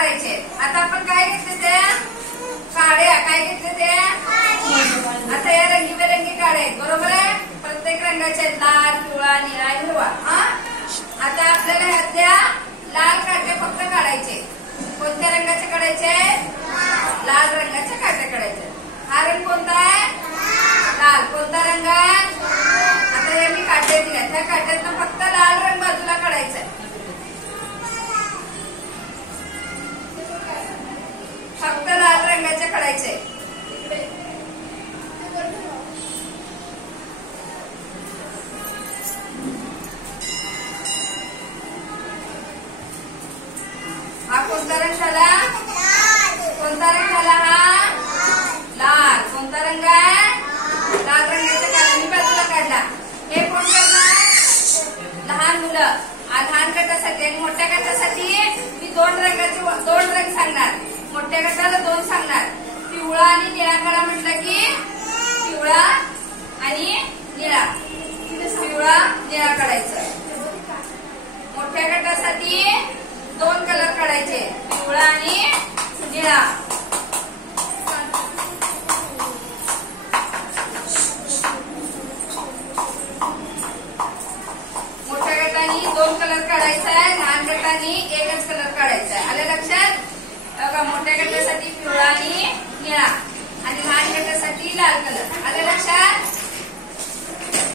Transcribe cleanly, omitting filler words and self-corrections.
काढायचे. आता आपण काय घेतले ते काड्या, काय घेतले ते आता या रंगीबेरंगी काड्या आहेत, बरोबर आहे. प्रत्येक रंगाचे लाल, पिवळा, निळा, हिरवा. आता आपल्याला ह्यातल्या लाल काटे फक्त काढायचे. कोणत्या रंगाचे काढायचे? लाल रंगाचे काटे काढायचे. हा रंग कोणता आहे? लाल. कोणता रंग आहे? आता हे मी काटे दिले, त्या काट्यातनं फक्त लाल रंग बाजूला काढायचा आहे. फक्त लाल रंगाचे काढायचे. हा कोणता रंग झाला? कोणता रंग झाला? हा लाल. कोणता रंग आहे? लाल रंगाच्या काड्यांनी बाजूला काढला. हे कोण करणार? लहान मुलं. लहान गटासाठी आणि मोठ्या गटासाठी मी दोन रंग सांगणार. मोठ्या गटाला दोन सांगणार. पिवळा आणि निळा काढा म्हटलं की पिवळा आणि निळा, पिवळा निळा काढायचं. मोठ्या गटासाठी दोन कलर काढायचे, पिवळा आणि निळा. मोठ्या गटाने दोन कलर काढायचा आहे, लहान गटाने